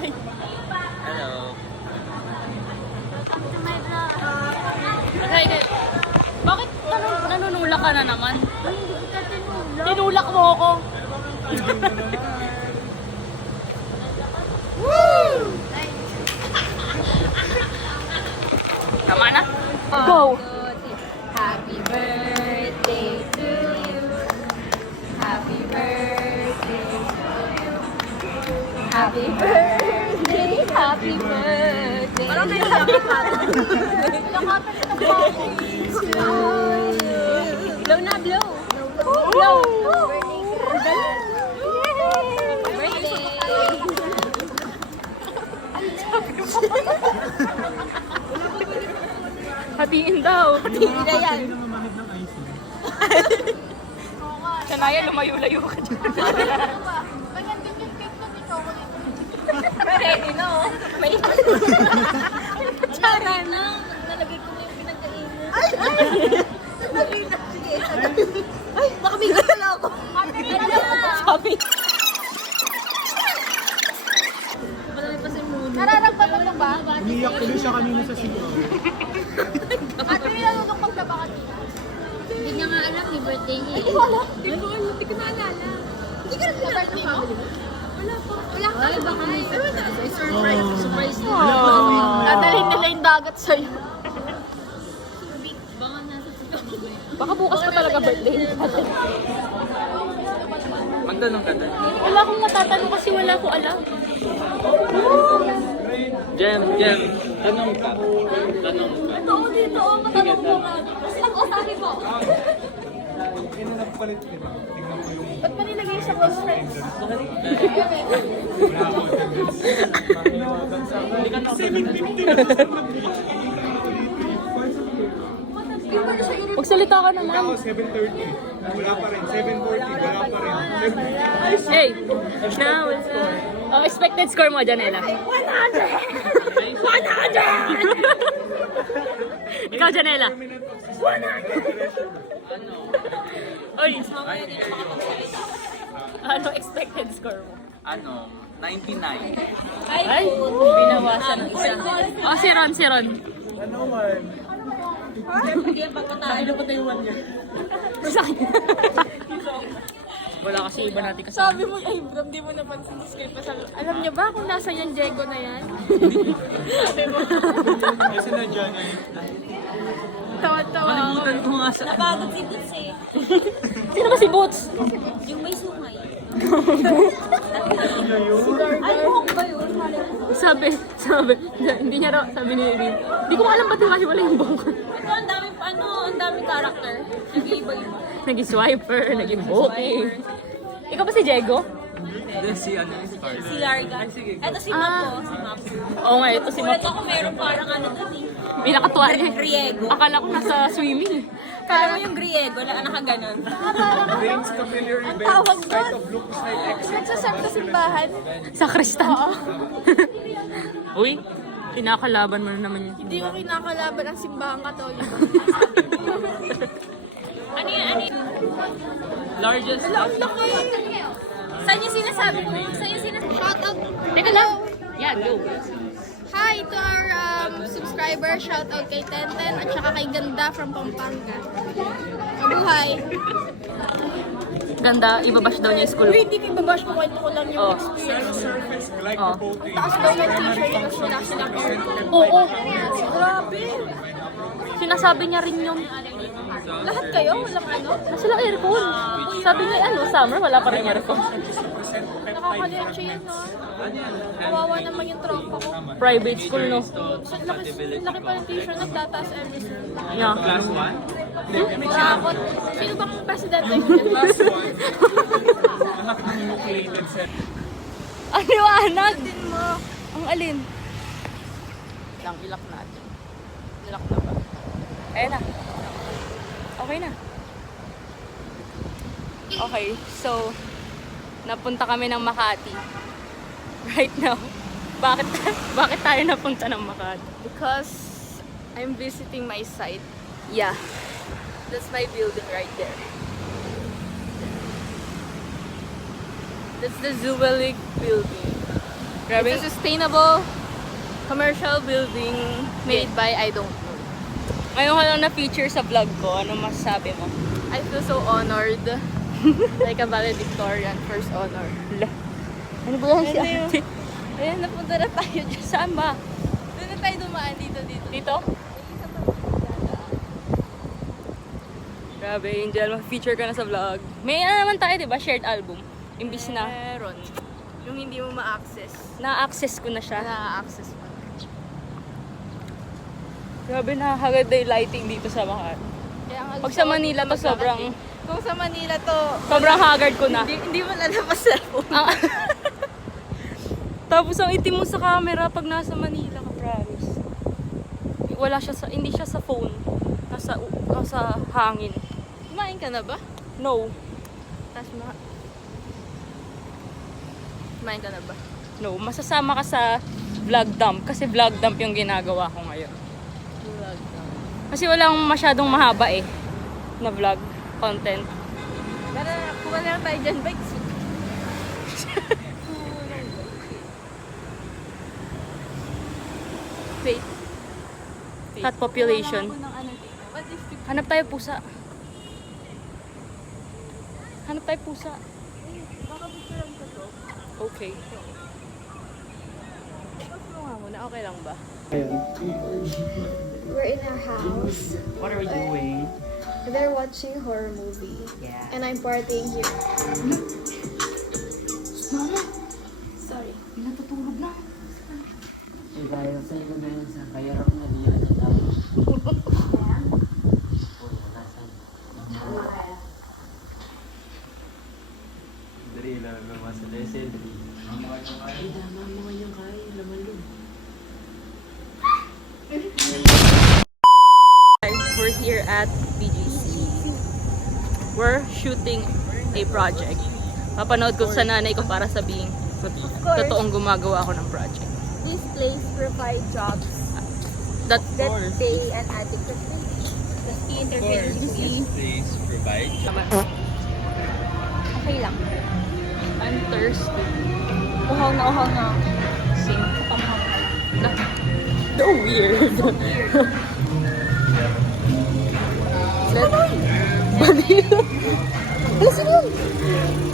Hi. Hello. Hi, bakit nanunulak ka na naman? Tinulak mo ako. Tama na? Go! Happy birthday to you. Happy birthday to you. Happy birthday, happy birthday. Parang nailangan pa. Blow na, blow. Blow. Birthday. Hatiin daw. Hindi na yan. Sanaya, lumayo-layo ka dyan. Ready na, oh. May kutsara na. Nalagay ko na yung pinagkainan. Ay! Sige. Ay, nakabigat na lang ako. Sabi. Malami pa si Moon. Nararagpatan mo ba? Umiyak tuloy siya kanina sa siguro. Ate, nilulunok maglaba kanina. Hindi niya nga alam, ni birthday niya. Hindi ko alam. Hindi ko naalala. Hindi ka rin naalala ng family mo? Wala po. Wala ka. Ay, baka may surprise. Surprise niya. Dadalhin nila yung dagat sa'yo. Baka nasa Baka bukas pa talaga birthday ni Ate. Magtanong ka din. Wala akong matatanong kasi wala ko alam. Jem. Tanong ka. Tanong ka. Ito, dito. Matanong mo nga. Kasi nag-usabi mo. Kaya na nagpalit, di ba? Tingnan ko yung Ba't pa nilagay sa close friends? wala ako attendance. Makiwagan sa 7:50 na sa Magsalita ka Ako, naman. 7:30. Wala pa rin. 7:40. Wala pa rin. Hey! Now, oh, expected score mo, Janela. 100! 100! Ikaw, Janela. 100! Oy! Ano expected score mo? 99. Ay, binawasan ng isa. Oh, si Ron. Ano man? Sakit pa tayo niya. Sakit. Wala kasi iba natin kasama. Sabi mo, ay, Bram, di mo napansin sa script. Alam niyo ba kung nasa yan Diego na yan? Kasi nandiyan eh. Tawa-tawa ako. Kalimutan ko nga sa... Napagod si Boots eh. Sino ba si Boots? Yung may sungay. Ay, buhok ba yun? Sabi, hindi niya raw, sabi ni Irene. Hindi ko alam ba't kasi wala yung bongkol. Ito, ang daming character. Nag-iiba-iba. Naging swiper, naging booking. Ikaw ba si Diego? Hindi, si ano yung stars. Si Larga. Ito si Map po. Si Map. Oo nga, ito si Ulit Map. ako meron parang ano dun eh. Pinakatuwari. Griego. Akala ko nasa swimming. Kala mo yung Griego na nakaganon. Rings familiar Ang events. tawag Sight doon. of looks like X. Nagsasarap sa simbahan. Sa Kristan. Uy, kinakalaban mo na naman yun. Hindi ko kinakalaban ang simbahang katoliko. Ano yun? Largest. Ang laki! Saan yung sinasabi mo? Saan yung sinasabi? Shout out! Teka lang. Yeah, go. Hi to our subscriber. Shout out kay Tenten at saka kay Ganda from Pampanga. Mabuhay! Ganda, ibabash daw niya yung school. Uy, hindi kayo babash ko. Kwento ko lang yung Oh. experience. Surface like Oh. reporting. Taas daw yung t-shirt tapos wala silang auto. Oo. Grabe! Sinasabi niya rin yung Lahat kayo? Walang ano? nasa lang aircon. Sabi niya summer, wala pa rin aircon. Nakakalimutan yun, no? Kawawa naman yung tropa ko. Private school, no? Laki pa ng t-shirt, nagtataas every single time. Yeah. Class 1? Nakakot. Sino bang presidente yun? Lahat ng nucleated set. Ang liwanag! Ang alin? Lang, ilak natin. Ilak na ba? Ayan na. Okay na. Okay, so napunta kami ng Makati. Right now. Bakit tayo napunta ng Makati? Because I'm visiting my site. Yeah. That's my building right there. That's the Zuwelig building. Grabe. It's a sustainable commercial building made by I don't know. Ngayon ko lang na-feature sa vlog ko. Ano masasabi mo? I feel so honored. Like a valedictorian, first honor. Ano ba yan si ate? Ayan, napunta na tayo dyan. Saan ba? Doon na tayo dumaan dito. Dito? Grabe, Angel. Mag-feature ka na sa vlog. May naman tayo, di ba? Shared album. Imbis na. Meron. Yung hindi mo ma-access. Na-access ko na siya. Na-access mo. Grabe, nakakaganda yung lighting dito sa Makati. Kaya nga Pag gusto sa ko Manila to, maglakad sobrang... eh. Kung sa Manila to, Sobrang haggard ko na. hindi mo lalabas sa phone. Tapos ang itim mo sa camera pag nasa Manila ka, promise. Wala siya sa, hindi siya sa phone. Nasa hangin. Kumain ka na ba? No. Tapos kumain ka na ba? No. Masasama ka sa vlog dump. Kasi vlog dump yung ginagawa ko ngayon. Kasi walang masyadong mahaba eh. Na vlog content. Tara, kuha na lang tayo dyan, bikes. Wait. Cat population. What is the... Hanap tayo pusa. Hanap tayo pusa. Baka picturean ko to. Okay. Tapos mo nga muna, okay lang ba? We're in our house. What are we doing? They're watching a horror movie. Yeah. And I'm partying here. Sorry. Natutulog na. Dahil sa iyo na yun sa kayarap na niya na tapos. Dari lang naman sa lesson. Ay, dama mo ngayon kaya, laman loob. We're here at BGC. We're shooting a project. Papanood ko sa nanay ko para sabihin totoong gumagawa ako ng project. This place provide jobs That that pay an adequate wage. Tapos i-interview you. Please provide. Okay lang. I'm thirsty. Uhaw na. Sing. So weird.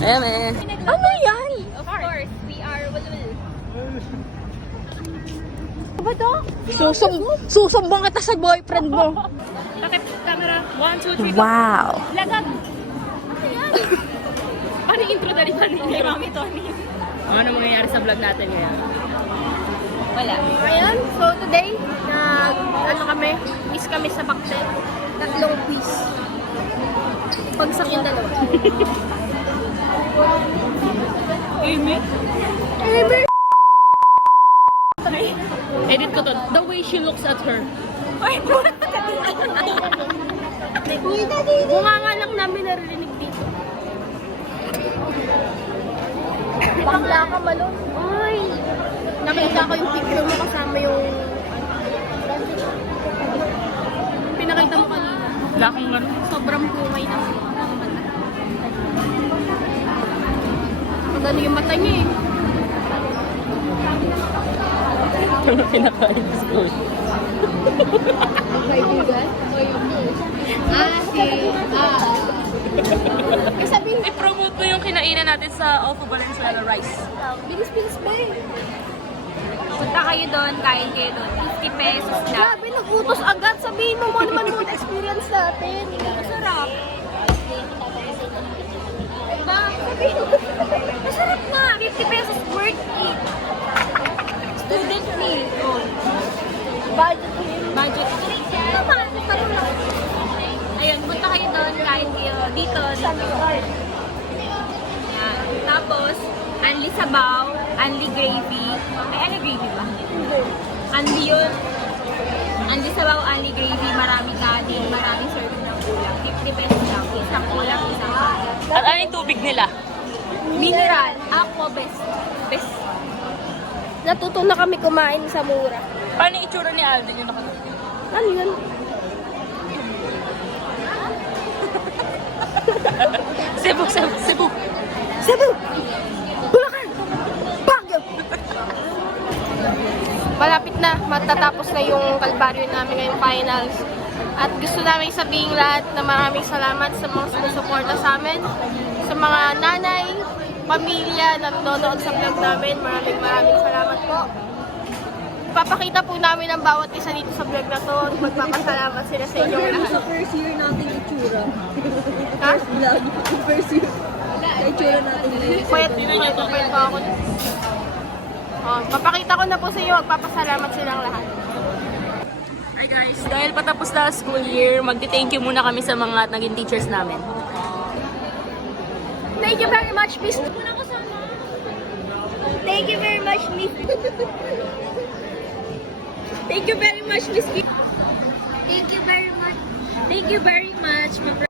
Ayan eh. Ano yan? Of course, we are Walul. Ano ba to? Susumbong kita sa boyfriend mo. Bakit camera? 1, 2, 3. Wow. Lagag. Paano yung intro dali pa ni Mami Tony? Ano mangyayari sa vlog natin ngayon? Wala. Ayan, so today, quiz kami sa Baktel. 3 quiz. Pagsak yung 2. Amy? Amy! Edit ko to. The way she looks at her. Bunga nga lang namin narinig dito. Bakla ka malon. Ay! Nakita ko yung picture mo kasama yung... Pinakita mo kanina. Wala akong ano. Sobrang kumay ng mata. Magano yung mata niya eh. Ano pinakain sa school? Kaibigan? Ay, sabihin, I-promote mo yung kinainan natin sa Alpha Valenzuela Rice. bilis-bilis ba eh. Punta kayo doon, kain kayo doon. 50 pesos na. Grabe, nag-utos agad. Sabihin mo naman muna experience natin. Masarap. Diba? Sabihin mo. Masarap nga. 50 pesos worth it. Student meal. Budget meal. Budget. Tama, tanong lang. Ayun, punta kayo doon, kain kayo dito. Yan. Tapos, only sabaw, only gravy. Ay, only gravy ba? Only yun. Only sabaw, only gravy, marami kanin, maraming serving ng ulam. 50 pesos lang. Isang ulam, isang kanin. At ano yung tubig nila? Mineral, aqua best. Best. Natuto na kami kumain sa mura. Paano yung itsura ni Alden yung nakatabi? Ano yun? Cebu! Cebu! Bulacan! Baguio! malapit na, matatapos na yung kalbaryo namin ngayong finals. At gusto namin sabihin lahat na maraming salamat sa mga sumusuporta sa amin, sa mga nanay, pamilya na nanonood sa vlog namin. Maraming salamat po. Papakita po namin ang bawat isa dito sa vlog na to. Magpapasalamat sila sa inyong lahat. Sa first year natin itsura. Ha? Vlog. First year. Sa itsura natin. Pwede pa ako. Oh, papakita ko na po sa inyo. Magpapasalamat silang lahat. Hi guys, dahil patapos na school year, magti-thank you muna kami sa mga naging teachers namin. Thank you very much, Miss. Thank you very much, Miss. Thank you very much, Miss. Thank you very much. Thank you very much.